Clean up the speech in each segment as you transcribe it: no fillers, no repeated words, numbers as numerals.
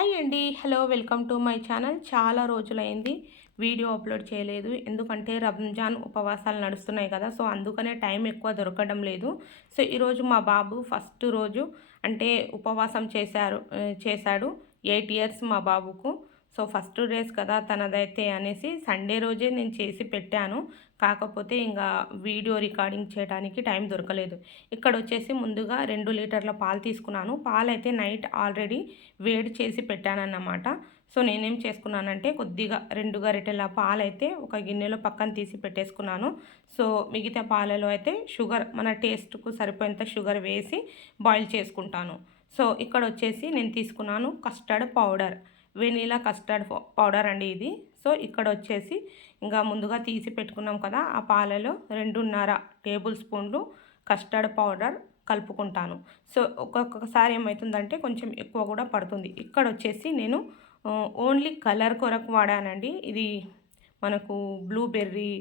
Hi అండి. Hello. Welcome to my channel. చాలా రోజులైంది వీడియో అప్లోడ్ చేయలేదు. ఎందుకంటే రంజాన్ ఉపవాసాలు నడుస్తున్నాయి కదా! సో, అందుకనే టైం ఎక్కువ దొరకడం లేదు. సో, ఈరోజు మా బాబు ఫస్ట్ రోజు అంటే ఉపవాసం చేశాడు. 8 ఇయర్స్ మా బాబుకు. సో, ఫస్ట్ డేస్ కదా తనదైతే అనేసి సండే రోజే నేను చేసి పెట్టాను. కాకపోతే ఇంగా వీడియో రికార్డింగ్ చేయడానికి టైం దొరకలేదు. ఇక్కడొచ్చేసి ముందుగా 2 లీటర్ల పాలు తీసుకున్నాను. పాలైతే నైట్ ఆల్రెడీ వేడి చేసి పెట్టానన్నమాట. సో, నేనేం చేసుకున్నానంటే కొద్దిగా 2 గరిటెల పాలైతే ఒక గిన్నెలో పక్కన తీసి పెట్టేసుకున్నాను. సో, మిగతా పాలలో అయితే షుగర్ మన టేస్ట్‌కు సరిపోయేంత షుగర్ వేసి బాయిల్ చేసుకుంటాను. సో, ఇక్కడొచ్చేసి నేను తీసుకున్నాను custard powder. Vanilla custard powder అండి ఇది. సో, ఇక్కడొచ్చేసి ఇంకా ముందుగా తీసి పెట్టుకున్నాం కదా! ఆ పాలలో 2.5 టేబుల్ స్పూన్లు కస్టర్డ్ పౌడర్ కలుపుకుంటాను. సో, ఒక్కొక్కసారి ఏమైతుందంటే కొంచెం ఎక్కువ కూడా పడుతుంది. ఇక్కడొచ్చేసి నేను ఓన్లీ కలర్ కొరకు వాడానండి. ఇది మనకు బ్లూబెర్రీ,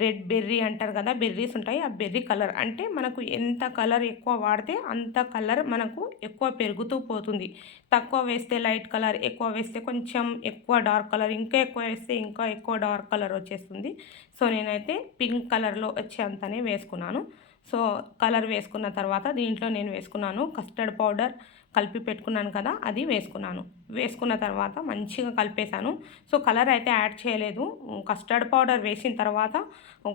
రెడ్ బెర్రీ అంటారు కదా! బెర్రీస్ ఉంటాయి. ఆ బెర్రీ కలర్ అంటే మనకు ఎంత కలర్ ఎక్కువ వాడితే అంత కలర్ మనకు ఎక్కువ పెరుగుతూ పోతుంది. తక్కువ వేస్తే లైట్ కలర్, ఎక్కువ వేస్తే కొంచెం ఎక్కువ డార్క్ కలర్, ఇంకా ఎక్కువ వేస్తే ఇంకా ఎక్కువ డార్క్ కలర్ వచ్చేస్తుంది. సో, నేనైతే పింక్ కలర్‌లో వచ్చేంతనే వేసుకున్నాను. సో, కలర్ వేసుకున్న తర్వాత దీంట్లో నేను వేసుకున్నాను కస్టర్డ్ పౌడర్ కలిపి పెట్టుకున్నాను కదా! అది వేసుకున్నాను. వేసుకున్న తర్వాత మంచిగా కలిపేశాను. సో, కలర్ అయితే యాడ్ చేయలేదు. కస్టర్డ్ పౌడర్ వేసిన తర్వాత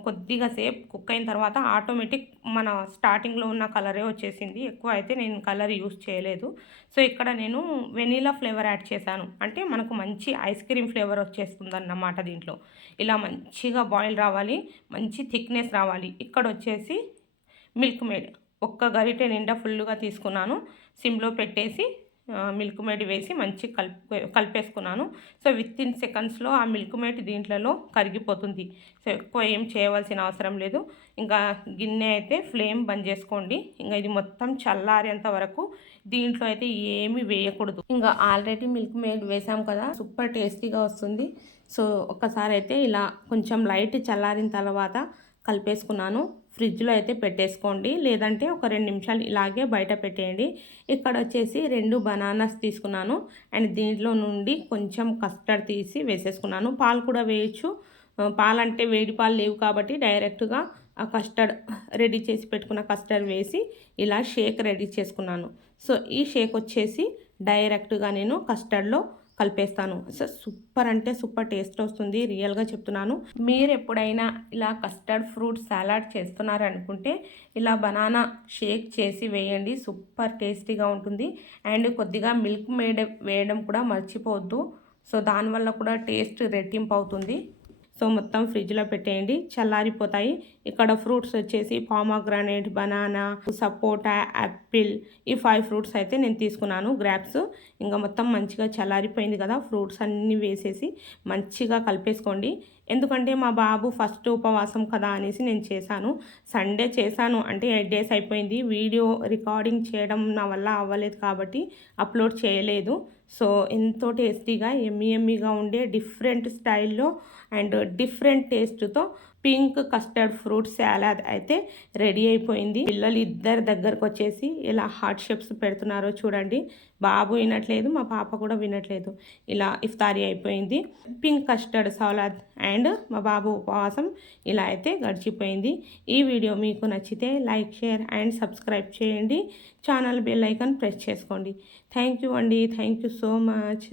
కొద్దిగా సేపు కుక్ అయిన తర్వాత ఆటోమేటిక్ మన స్టార్టింగ్‌లో ఉన్న కలరే వచ్చేసింది. ఎక్కువ అయితే నేను కలర్ యూజ్ చేయలేదు. సో, ఇక్కడ నేను వెనిలా ఫ్లేవర్ యాడ్ చేశాను. అంటే మనకు మంచి ఐస్ క్రీమ్ ఫ్లేవర్ వచ్చేస్తుందన్నమాట దీంట్లో. ఇలా మంచిగా బాయిల్ రావాలి. మంచి థిక్‌నెస్ రావాలి. ఇక్కడొచ్చేసి మిల్క్ మేడ్ ఒక్క గరిటె నిండా ఫుల్లుగా తీసుకున్నాను. సిమ్‌లో పెట్టేసి మిల్క్ మేడ్ వేసి మంచిగా కలిపేసుకున్నాను. సో, వితిన్ సెకండ్స్‌లో ఆ మిల్క్ మేడ్ దీంట్లలో కరిగిపోతుంది. సో, ఎక్కువ ఏం చేయవలసిన అవసరం లేదు. ఇంకా గిన్నె అయితే ఫ్లేమ్ బంద్ చేసుకోండి. ఇంగా ఇది మొత్తం చల్లారేంత వరకు దీంట్లో అయితే ఏమీ వేయకూడదు. ఇంగా ఆల్రెడీ మిల్క్ మేడ్ వేసాం కదా! సూపర్ టేస్టీగా వస్తుంది. సో, ఒక్కసారి అయితే ఇలా కొంచెం లైట్ చల్లారిన తర్వాత కలిపేసుకున్నాను. ఫ్రిడ్జ్‌లో అయితే పెట్టేసుకోండి. లేదంటే ఒక 2 నిమిషాలు ఇలాగే బయట పెట్టేయండి. ఇక్కడొచ్చేసి 2 బనానాస్ తీసుకున్నాను. అండ్ దీంట్లో నుండి కొంచెం కస్టర్డ్ తీసి వేసేసుకున్నాను. పాలు కూడా వేయొచ్చు. పాలంటే వేడి పాలు లేవు కాబట్టి డైరెక్ట్‌గా ఆ కస్టర్డ్ రెడీ చేసి పెట్టుకున్న కస్టర్డ్ వేసి ఇలా షేక్ రెడీ చేసుకున్నాను. సో, ఈ షేక్ వచ్చేసి డైరెక్ట్‌గా నేను కస్టర్డ్‌లో కలిపేస్తాను. సో, సూపర్ అంటే సూపర్ టేస్ట్ వస్తుంది. రియల్‌గా చెప్తున్నాను. మీరు ఎప్పుడైనా ఇలా కస్టర్డ్ ఫ్రూట్ సలాడ్ చేస్తున్నారనుకుంటే ఇలా బనానా షేక్ చేసి వేయండి. సూపర్ టేస్టీగా ఉంటుంది. అండ్ కొద్దిగా మిల్క్ మేడ్ వేయడం కూడా మర్చిపోవద్దు. సో, దానివల్ల కూడా టేస్ట్ రెట్టింపు అవుతుంది. సో, మొత్తం ఫ్రిడ్జ్‌లో పెట్టేయండి. చల్లారిపోతాయి. ఇక్కడ ఫ్రూట్స్ వచ్చేసి పోమోగ్రానేట్, బనానా, సపోటా, యాపిల్ ఈ 5 ఫ్రూట్స్ అయితే నేను తీసుకున్నాను. గ్రాప్స్. ఇంక మొత్తం మంచిగా చల్లారిపోయింది కదా! ఫ్రూట్స్ అన్నీ వేసేసి మంచిగా కలిపేసుకోండి. ఎందుకంటే మా బాబు ఫస్ట్ ఉపవాసం కదా అనేసి నేను చేశాను. సండే చేశాను అంటే 8 డేస్ అయిపోయింది. వీడియో రికార్డింగ్ చేయడం నా వల్ల అవ్వలేదు కాబట్టి అప్లోడ్ చేయలేదు. సో, ఎంతో టేస్టీగా యమ్మీగా ఉండే డిఫరెంట్ స్టైల్‌లో అండ్ డిఫరెంట్ టేస్ట్‌తో పింక్ కస్టర్డ్ ఫ్రూట్ సలాడ్ అయితే రెడీ అయిపోయింది. పిల్లలు ఇద్దరి దగ్గరకు వచ్చేసి ఇలా హార్ట్ షేప్స్ పెడుతున్నారో చూడండి. బాబు వినట్లేదు, మా పాప కూడా వినట్లేదు. ఇలా ఇఫ్తారీ అయిపోయింది. పింక్ కస్టర్డ్ సలాడ్ అండ్ మా బాబు ఉపవాసం ఇలా అయితే గడిచిపోయింది. ఈ వీడియో మీకు నచ్చితే లైక్, షేర్ అండ్ సబ్స్క్రైబ్ చేయండి. ఛానల్ బెల్ ఐకాన్ ప్రెస్ చేసుకోండి. థ్యాంక్ యూ అండి. Thank you so much.